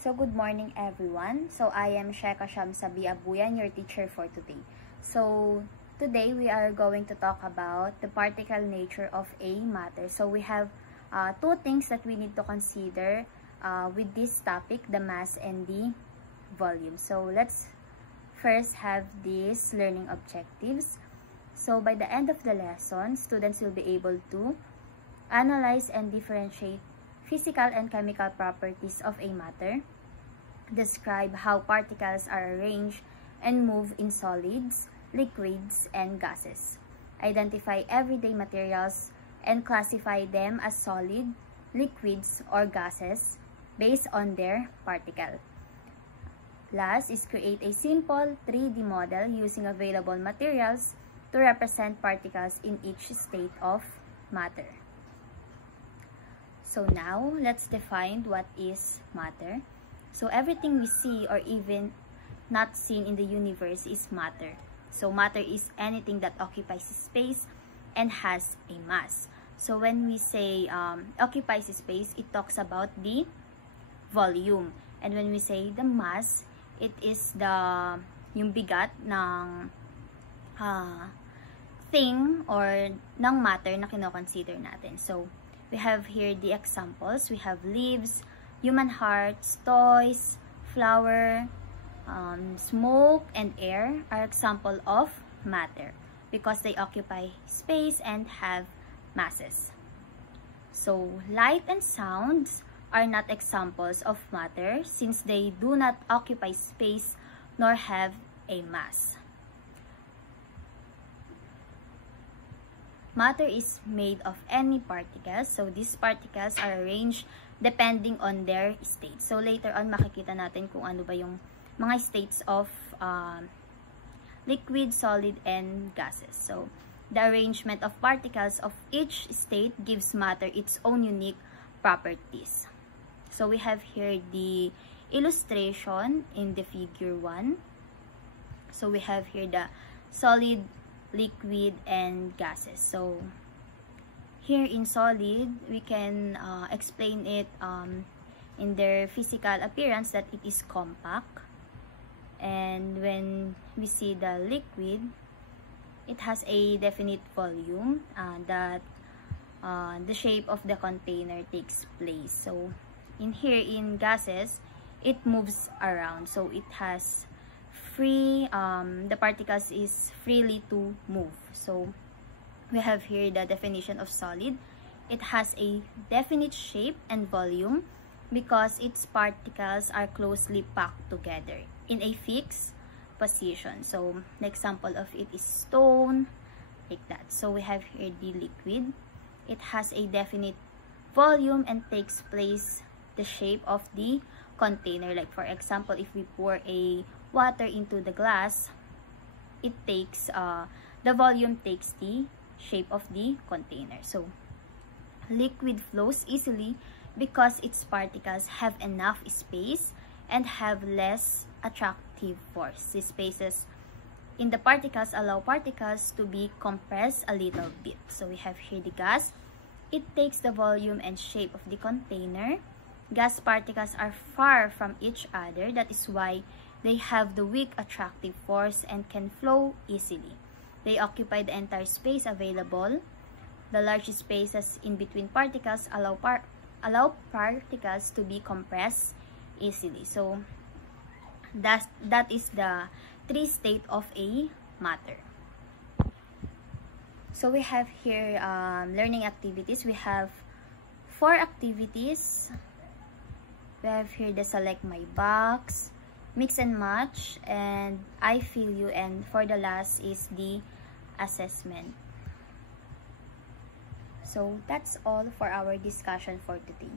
So good morning everyone. So I am Sheka Shamsabi Abuyan, your teacher for today. So today we are going to talk about the particle nature of a matter. So we have two things that we need to consider with this topic, the mass and the volume. So let's first have these learning objectives. So by the end of the lesson, students will be able to analyze and differentiate physical and chemical properties of a matter, describe how particles are arranged and move in solids, liquids, and gases, identify everyday materials, and classify them as solid, liquids, or gases based on their particle. Last is create a simple 3D model using available materials to represent particles in each state of matter. So now, let's define what is matter. So everything we see or even not seen in the universe is matter. So matter is anything that occupies space and has a mass. So when we say occupies space, it talks about the volume. And when we say the mass, it is yung bigat ng thing or ng matter na kino-consider natin. So we have here the examples. We have leaves, human hearts, toys, flower, smoke, and air are example of matter because they occupy space and have masses. So light and sounds are not examples of matter since they do not occupy space nor have a mass. Matter is made of any particles. So these particles are arranged depending on their state. So later on makikita natin kung ano ba yung mga states of liquid, solid, and gases. So the arrangement of particles of each state gives matter its own unique properties. So we have here the illustration in the figure 1. So we have here the solid, liquid, and gases. So here in solid, we can explain it in their physical appearance that it is compact. And when we see the liquid, it has a definite volume that the shape of the container takes place. So in here in gases, it moves around. So it has free, the particles is freely to move. So we have here the definition of solid. It has a definite shape and volume because its particles are closely packed together in a fixed position. So the example of it is stone, like that. So we have here the liquid. It has a definite volume and takes place the shape of the container. Like for example, if we pour a water into the glass, it takes the volume takes the shape of the container. So liquid flows easily because its particles have enough space and have less attractive force. The spaces in the particles allow particles to be compressed a little bit. So we have here the gas. It takes the volume and shape of the container. Gas particles are far from each other. That is why they have the weak attractive force and can flow easily. They occupy the entire space available. The large spaces in between particles allow particles to be compressed easily. So that is the three state of a matter. So we have here learning activities. We have 4 activities. We have here the select my box, mix and match, and I feel you, and for the last is the assessment. So that's all for our discussion for today.